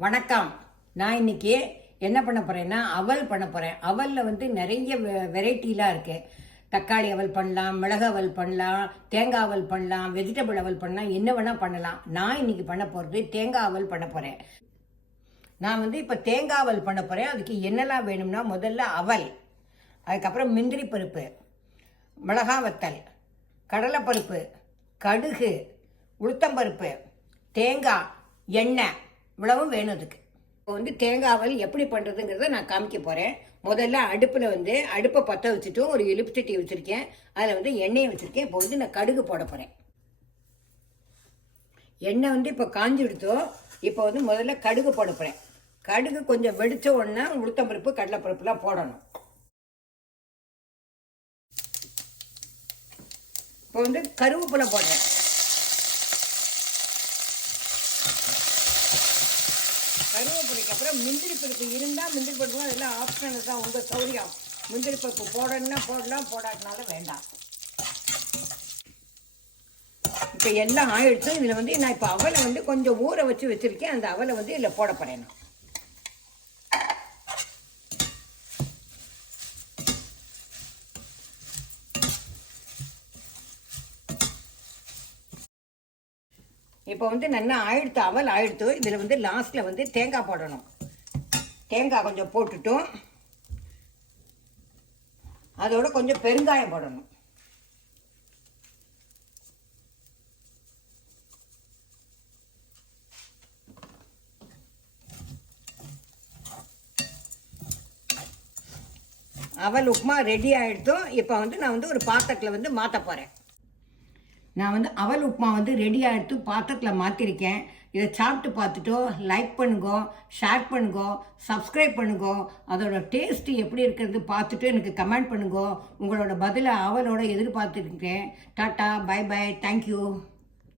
வணக்கம். நான் இன்னைக்கு என்ன பண்ண போகிறேன்னா அவல் பண்ண போகிறேன் அவலில் வந்து நிறைய வெரைட்டிலாம் இருக்குது தக்காளி அவல் பண்ணலாம் மிளகு அவல் பண்ணலாம் தேங்காய் அவல் பண்ணலாம் வெஜிடபிள் அவல் பண்ணலாம் என்ன வேணால் பண்ணலாம். நான் இன்னைக்கு பண்ண போகிறது தேங்காய் அவல் பண்ண போகிறேன் நான் வந்து இப்போ தேங்காய் அவல் பண்ண போகிறேன் அதுக்கு என்னெல்லாம் வேணும்னா முதல்ல அவல் அதுக்கப்புறம் முந்திரி பருப்பு மிளகா வத்தல் கடலைப்பருப்பு கடுகு உளுத்தம்பருப்பு தேங்காய் எண்ணெய் இவ்வளவும் வேணும் அதுக்கு. இப்போ வந்து தேங்காவல் எப்படி பண்ணுறதுங்கிறத நான் காமிக்க போகிறேன் முதல்ல அடுப்பில் வந்து அடுப்பை பற்ற வச்சுட்டு ஒரு எலுப்பிச்சட்டி வச்சுருக்கேன். அதில் வந்து எண்ணெயை வச்சுருக்கேன். இப்போ வந்து நான் கடுகு போட போகிறேன் எண்ணெய் வந்து இப்போ காஞ்சி எடுத்தோம் இப்போ வந்து முதல்ல கடுகு போட போகிறேன் கடுகு கொஞ்சம் வெடித்த உடனே உளுத்தம்பருப்பு கடலைப்பருப்புலாம் போடணும். இப்போ வந்து கருவேப்பிலை போடுறேன். கருவேப்பிலைக்கு அப்புறம் முந்திரி பருப்பு இருந்தால் முந்திரி பருப்பு அதெல்லாம் ஆப்ஷனல் தான் உங்கள் சௌரியம். முந்திரி பருப்பு போடணும்னா போடலாம் போடாட்டினாலும் வேண்டாம். இப்போ எல்லாம் ஆயிடுச்சு. இதில் வந்து நான் இப்போ அவலை வந்து கொஞ்சம் ஊற வச்சு வச்சுருக்கேன். அந்த அவலை வந்து இதில் போட போகிறேன் இப்போ வந்து நல்லா ஆயிடுத்து அவல் ஆயிடுத்து இதில் வந்து லாஸ்ட்டில் வந்து தேங்காய் போடணும். தேங்காய் கொஞ்சம் போட்டுட்டும் அதோட கொஞ்சம் பெருங்காயம் போடணும். அவல் உப்புமா ரெடி ஆகிடுத்தும் இப்போ வந்து நான் வந்து ஒரு பாத்திரத்தில் வந்து மாற்ற போகிறேன் நான் வந்து அவல் உப்புமா வந்து ரெடி ஆகிடுத்து பாத்திரத்தில் மாற்றிருக்கேன் இதை சாப்பிட்டு பார்த்துட்டோ லைக் பண்ணுங்க ஷேர் பண்ணுங்க சப்ஸ்கிரைப் பண்ணுங்க அதோட டேஸ்ட்டு எப்படி இருக்கிறது பார்த்துட்டு எனக்கு கமெண்ட் பண்ணுங்க. உங்களோட பதிலை அவலோட எதிர்பார்த்துருக்கேன் tata bye bye thank you